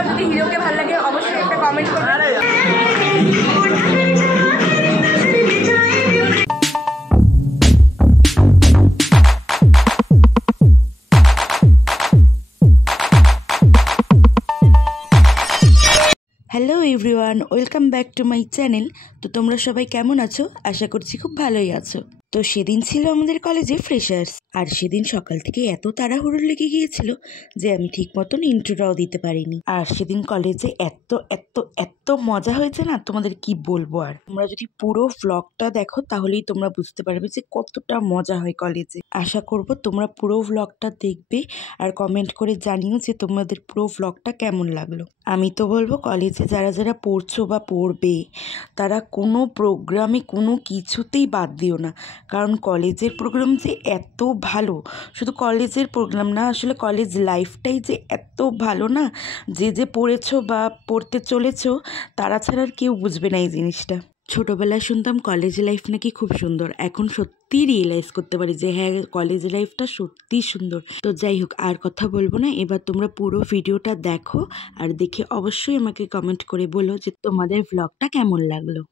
আর যদি হিরোকে ভালো লাগে অবশ্যই একটা কমেন্ট করবেন। Hello everyone, welcome back to my channel. তো তোমরা সবাই কেমন আছো? আশা করছি খুব ভালোই আছো। তো সেদিন ছিল আমাদের কলেজে ফ্রেশার্স, আর সেদিন সকাল থেকে এত তাড়াহুড়ো লেগে গিয়েছিল যে আমি ঠিক মতন ইন্ট্রোটাও দিতে পারিনি। আর সেদিন কলেজে এত এত এত মজা হয়েছে না, তোমাদের কি বলবো। আর তোমরা যদি পুরো ভ্লগটা দেখো তাহলেই তোমরা বুঝতে পারবে যে কতটা মজা হয় কলেজে। আশা করব তোমরা পুরো ভ্লগটা দেখবে আর কমেন্ট করে জানিও যে তোমাদের পুরো ভ্লগটা কেমন লাগলো। আমি তো বলবো কলেজে যারা যারা পড়ছো বা পড়বে তারা কোনো প্রোগ্রামে কোনো কিছুতেই বাদ দিও না, কারণ কলেজের প্রোগ্রাম যে এত ভালো, শুধু কলেজের প্রোগ্রাম না, আসলে কলেজ লাইফটাই যে এত ভালো না, যে পড়েছো বা পড়তে চলেছো তারা ছাড়া আর কেউ বুঝবে না এই জিনিসটা। ছোটোবেলায় শুনতাম কলেজ লাইফ নাকি খুব সুন্দর, এখন সত্যি রিয়েলাইজ করতে পারি যে হ্যাঁ, কলেজ লাইফটা সত্যিই সুন্দর। তো যাই হোক, আর কথা বলবো না, এবার তোমরা পুরো ভিডিওটা দেখো আর দেখে অবশ্যই আমাকে কমেন্ট করে বলো যে তোমাদের ভ্লগটা কেমন লাগলো।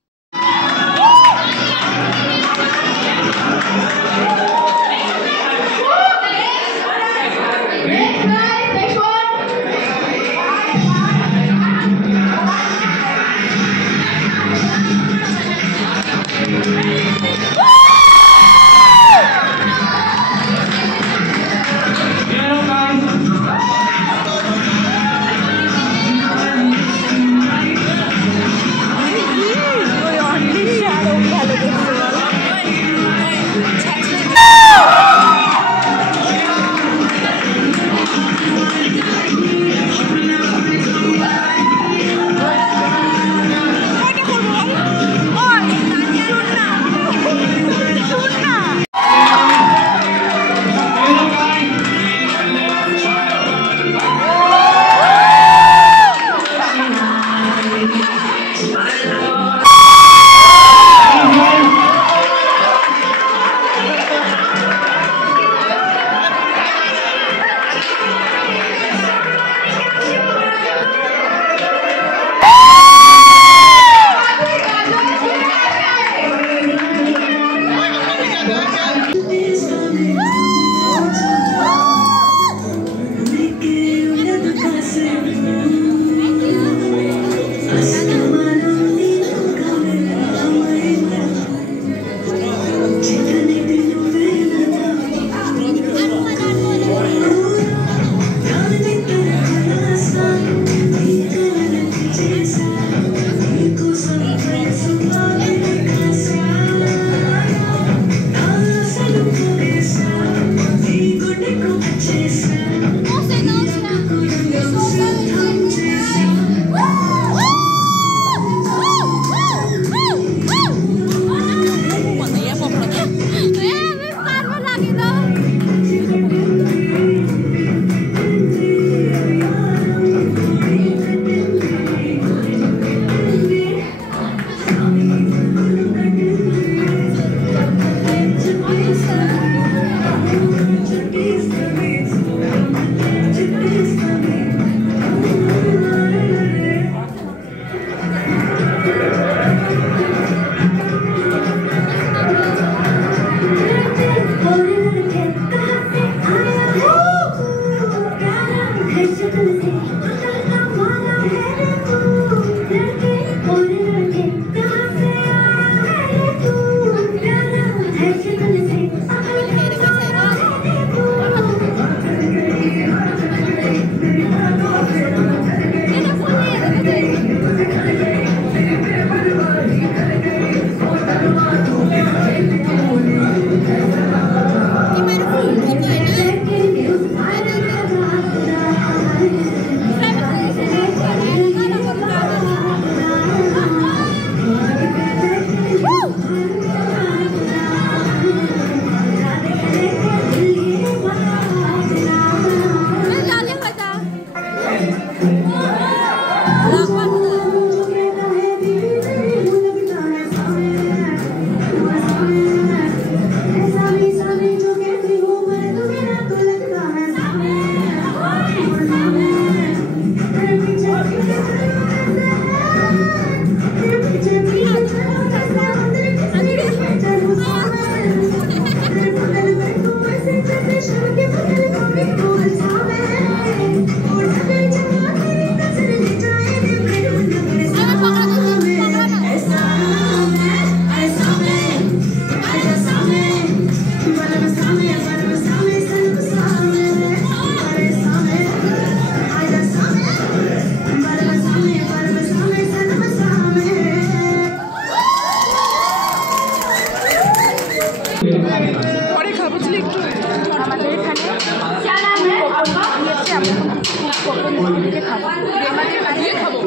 থেকে খাবো, আমাদের কাছে খাবো,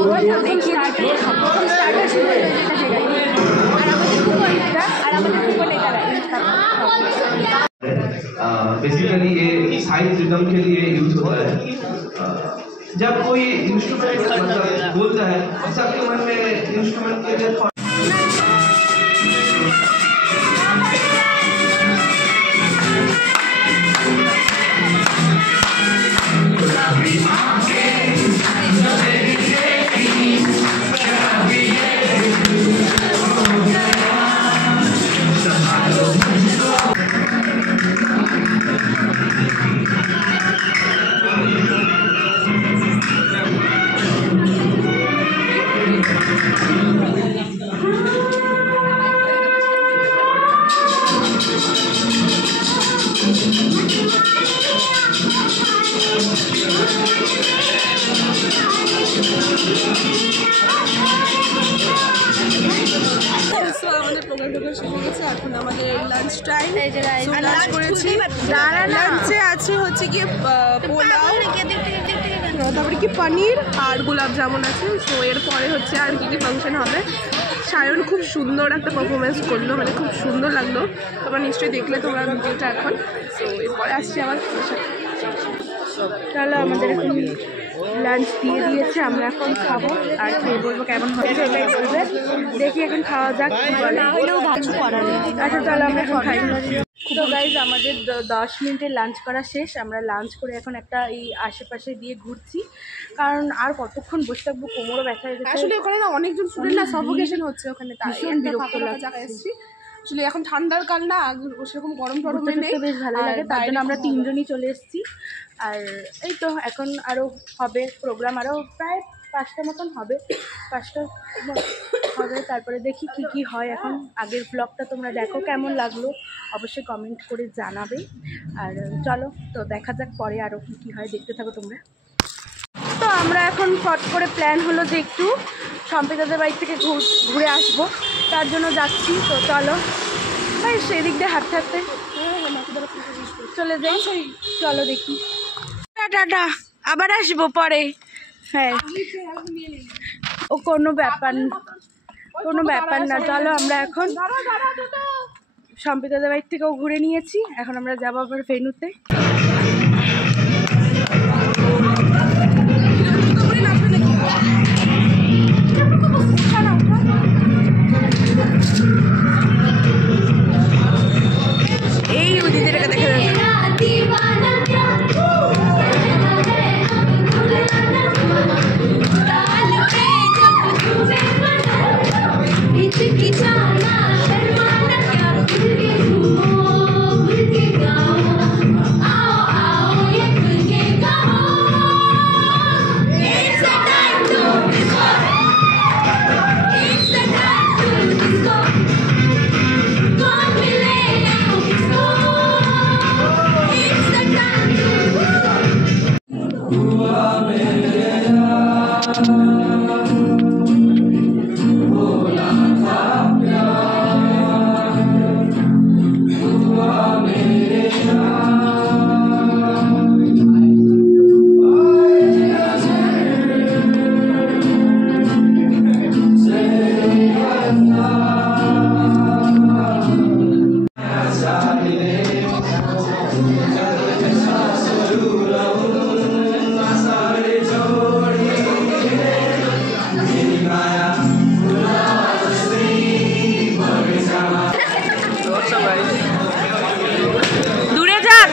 দেখিয়ে দিয়ে খাবো, স্টার্টার শুরু হয়ে যেটা সেটাই, আর আমাদের কুপন এটা बेसिकली ये साइड रिदम के लिए यूज होता है। जब कोई इंस्ट्रूमेंट मतलब बोलता है सबके मन में इंस्ट्रूमेंट के लिए আমাদের প্রোগ্রাম শেষ হয়ে গেছে। এখন আমাদের লাঞ্চ টাইম, লাঞ্চ করেছি। লাঞ্চে আছে হচ্ছে কি পোলাও, তারপরে কি পনির আর গোলাপ জামুন আছে। সো এরপরে হচ্ছে আর কি কি ফাংশন হবে। সায়ন খুব সুন্দর একটা পারফরমেন্স করলো, মানে খুব সুন্দর লাগলো। তোমরা নিশ্চয়ই দেখলে তোমরা ভিডিওটা এখন। সো এরপরে আসছি আবার। তাহলে আমাদের এখন লাঞ্চ দিয়ে দিয়েছে, আমরা এখন খাবো আর খেয়ে বলবো কেমন হয়েছে, এটাই বলবে। দেখি এখন খাওয়া যাক কি বলে। আচ্ছা তাহলে আমরা এখন খাই। তো গাইজ আমাদের 10 মিনিটের লাঞ্চ করা শেষ। আমরা লাঞ্চ করে এখন একটা এই আশেপাশে দিয়ে ঘুরছি, কারণ আর কতক্ষণ বসে থাকবো, কোমরও ব্যথা হয়ে গেছে। আসলে ওখানে না অনেকজন স্টুডেন্ট না সাফোকেশন হচ্ছে ওখানে, ভীষণ বিরক্ত লাগছে। আসলে এখন ঠান্ডার কাল না, সেরকম গরম টরম নেই, বেশ ভালো লাগে। তার জন্য আমরা 3 জনই চলে এসেছি। আর এই তো এখন আরও হবে প্রোগ্রাম, আরও প্রায় 5টা মতন হবে, 5টা হবে। তারপরে দেখি কি কি হয়। এখন আগের ব্লগটা তোমরা দেখো, কেমন লাগলো অবশ্যই কমেন্ট করে জানাবে। আর চলো তো দেখা যাক পরে আরও কি কি হয়, দেখতে থাকো তোমরা। তো আমরা এখন ফট করে প্ল্যান হলো যে একটু সম্পিতাদের বাড়ি থেকে ঘুরে আসবো, তার জন্য যাচ্ছি। তো চলো ভাই সেই দিক দিয়ে হাঁটতে হাঁটতে চলে যাই। চলো দেখি, টাটা, আবার আসবো পরে। হ্যাঁ ও কোনো ব্যাপার না। চলো আমরা এখন সম্পিতাদের বাড়ি থেকেও ঘুরে নিয়েছি, এখন আমরা যাবো আবার ভেন্যুতে। এই দিদিটাকে দেখা যাচ্ছে।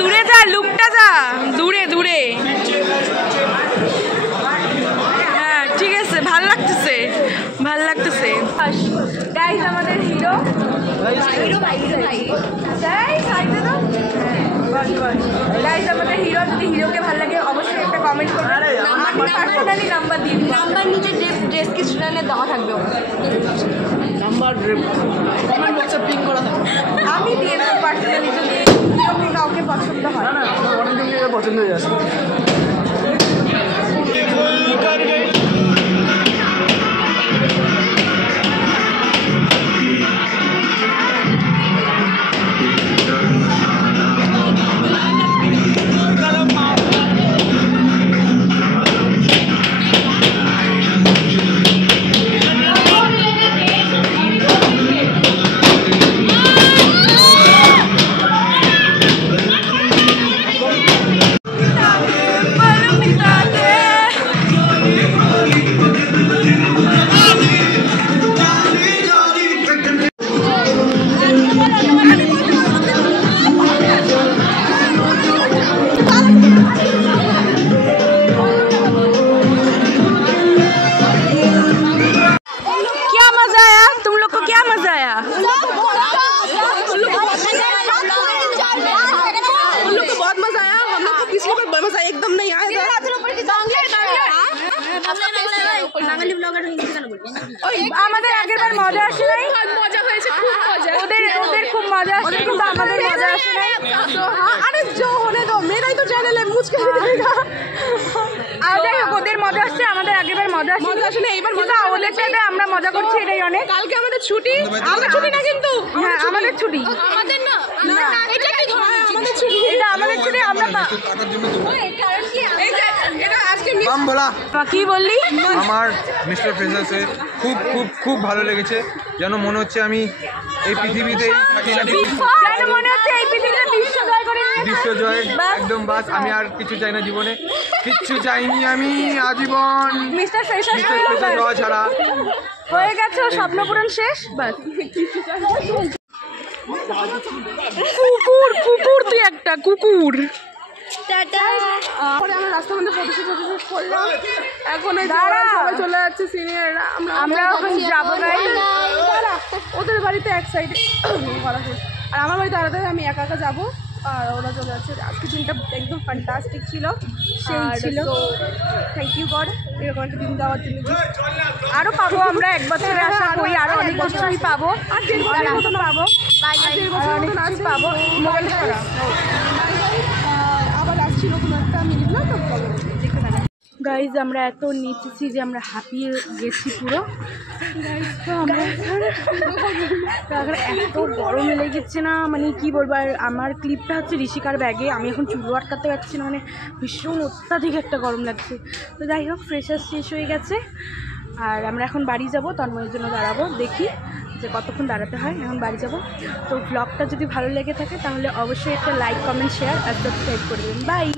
দূরে যা, লুকটা যা, দূরে দূরে। হ্যাঁ ঠিক আছে, ভাল লাগতেছে। গাইস আমাদের হিরো গাইস আমাদের হিরো, যদি হিরোকে ভালো লাগে অবশ্যই একটা কমেন্ট করবেন। আমাকে পার্সোনালি নাম্বার দিন, নাম্বার নিচে ডেসক্রিপশনে দেওয়া থাকবে, নাম্বার কমেন্ট বক্সে পিন করা থাকবে। আমি দিয়ে দেবো পার্সোনালি, যদি হিরোকে কাউকে পছন্দ হয়। না আমার অনেকজনকে পছন্দ হয়ে যাচ্ছে। বাঙালি ব্লগার হিন্দি কেন বলবি? ওই আমাদের আগেরবার মজা আসে নাই, মজা হয়েছে, খুব মজা। ওদের খুব মজা আসে, কিন্তু আমাদের মজা আসে নাই। আরে जो होने दो, मेरा ही तो चैनल है, मुझको दिखेगा। আর যাই হোক, ওদের মজা আসছে, আমাদের আগেরবার মজা আসে না, এইবার মজা ওদের সাথে আমরা মজা করছি, এটাই অনেক। কালকে আমাদের ছুটি, আমাদের ছুটি না কিন্তু, হ্যাঁ আমাদের ছুটি, আমাদের না, এটা কি আমাদের ছুটি, এটা আমাদের ছুটি। আমরা কারণ কি এটা আজকে কি বললি? আমার মিস্টার ফ্রেজার্সের খুব খুব খুব ভালো লেগেছে, যেন মনে হচ্ছে আমি এই পৃথিবীতে বিশ্বজয় একদম। বাস আমি আর কিছু চাই না জীবনে, কিচ্ছু চাইনি আমি আজীবন। মিস্টার ফ্রেজার্স হওয়া ছাড়া হয়ে গেছে, স্বপ্ন পূরণ শেষ। বাস কুকুর তুই একটা কুকুর। আমরা রাস্তার মধ্যে ফটোশুট করলাম, এখন সবাই চলে যাচ্ছে সিনিয়ররা, আমরা এখন যাবো। ওদের বাড়িতে এক সাইডে আর আমার বাড়িতে আলাদা, আমি একা একা যাবো আর ওরা চলে যাচ্ছে। আজকে দিনটা একদম ফ্যান্টাস্টিক ছিল, সেই ছিল। থ্যাংক ইউ গড এরকম একটা দিন দেওয়ার জন্য। আরও পাবো আমরা, এক বছরে আশা করি আরও অনেক বছরই পাবো, পাবো পাবো। মোবাইল করা আবার আসছিল কোনো একটা মিনিট না, তো গাইজ আমরা এত নেচেছি যে আমরা হাঁপিয়ে গেছি পুরো। তো আমরা এত গরমে লেগেছে না, মানে কি বলবো। আর আমার ক্লিপটা হচ্ছে ঋষিকার ব্যাগে, আমি এখন চুলো আটকাতে পারছি না, মানে ভীষণ অত্যাধিক একটা গরম লাগছে। তো যাই হোক, ফ্রেশার্স শেষ হয়ে গেছে আর আমরা এখন বাড়ি যাব, তন্ময়ের জন্য দাঁড়াবো, দেখি যে কতক্ষণ দাঁড়াতে হয়। এখন বাড়ি যাব। তো ব্লগটা যদি ভালো লেগে থাকে তাহলে অবশ্যই একটা লাইক, কমেন্ট, শেয়ার আর সাবস্ক্রাইব করে দেবেন। বাই।